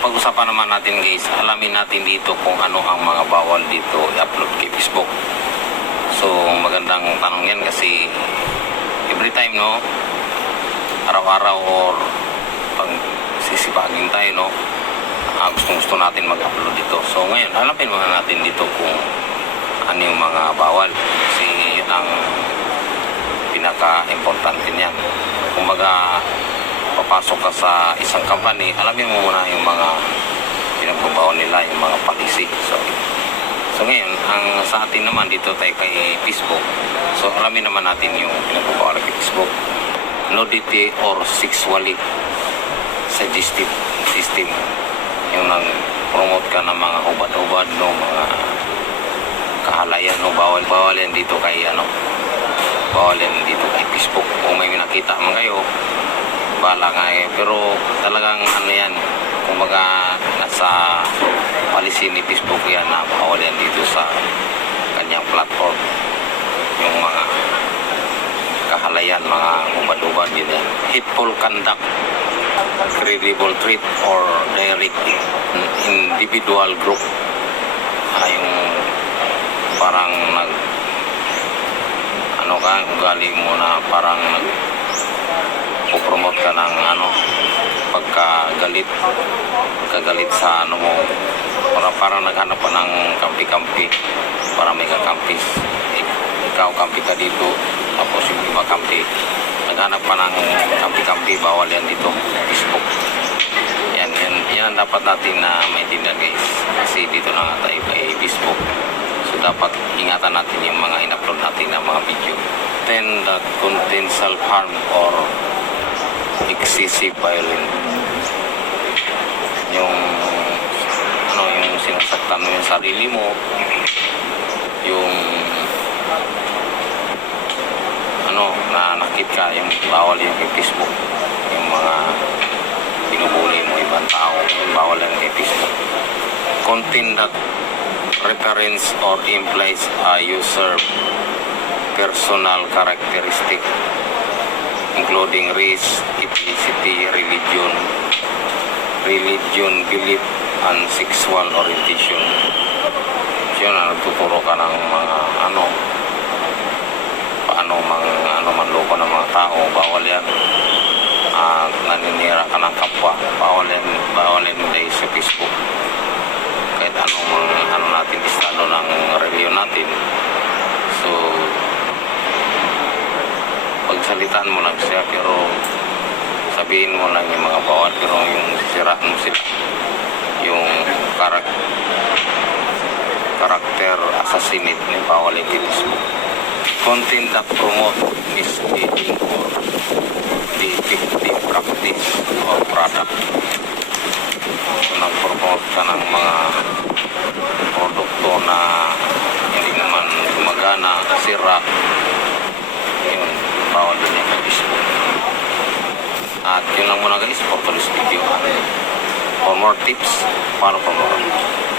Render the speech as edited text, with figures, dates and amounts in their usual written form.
Pag-usapan naman natin guys, alamin natin dito kung ano ang mga bawal dito i-upload kay Facebook. So magandang tanong yan kasi every time no, araw-araw or pag sisipagin tayo no, gusto natin mag-upload dito. So ngayon, alamin muna natin dito kung ano yung mga bawal kasi yun ang pinaka-importante niyan. Kumbaga papasok ka sa isang company, alamin mo muna yung mga pinagbabawal nila, yung mga policy. So ngayon, ang sa atin naman dito tayo kay Facebook. So alamin naman natin yung pinagbabawal kay Facebook. Nudity or sexually suggestive system. Yung nag-promote ka ng mga hubad-hubad, no, mga kahalayan, no, bawal yan dito kay bawal yan dito kay Facebook. Kung may nakita man kayo, bala nga pero talagang yan, kumbaga nasa policy ni Facebook yan na bawal yan dito sa kanyang platform, yung mga kahalayan, mga hubad-hubad yun yan. Hateful conduct, credible threat or direct individual group, yung parang ugali mo na parang pupromote ka ng pagkagalit sa mo, parang naghanap pa ng kampi-kampi para may kakampi. Ikaw kampi ka dito, tapos yung iba kampi, naghanap pa ng kampi-kampi, bawal yan dito Facebook. Yan ang dapat natin na maintindihan guys, kasi dito na nga tayo kay Facebook. So dapat ingatan natin yung mga in-upload natin na mga video. Then that contains self-harm or excessive violence, yung sinasaktan mo yung sarili mo, yung nanakit ka, yung bawal yung kay Facebook, yung mga binubuli mo ibang tao, yung bawal yan kay Facebook. Content that reference or implies a user personal characteristic including race, ethnicity, religion, belief, and sexual orientation. So yun, nagtuturo ka ng mga paano manloko ng mga tao, bawal yan. Naninira ka ng kapwa, bawal yan dahil sa Facebook. Kahit anong natin estado ng reliyon natin. So pagsalitaan mo lang siya, pero sabihin mo lang yung mga bawal, pero yung sisiraan mo sila, yung karakter assassinate ni bawal yung Facebook. Content that promote misleading or defective practice or product. So nag-promote ka ng mga produkto na hindi naman gumagana, sira, yun, bawal din yung Facebook. At yun lang muna guys for today's video. For more tips, follow for more.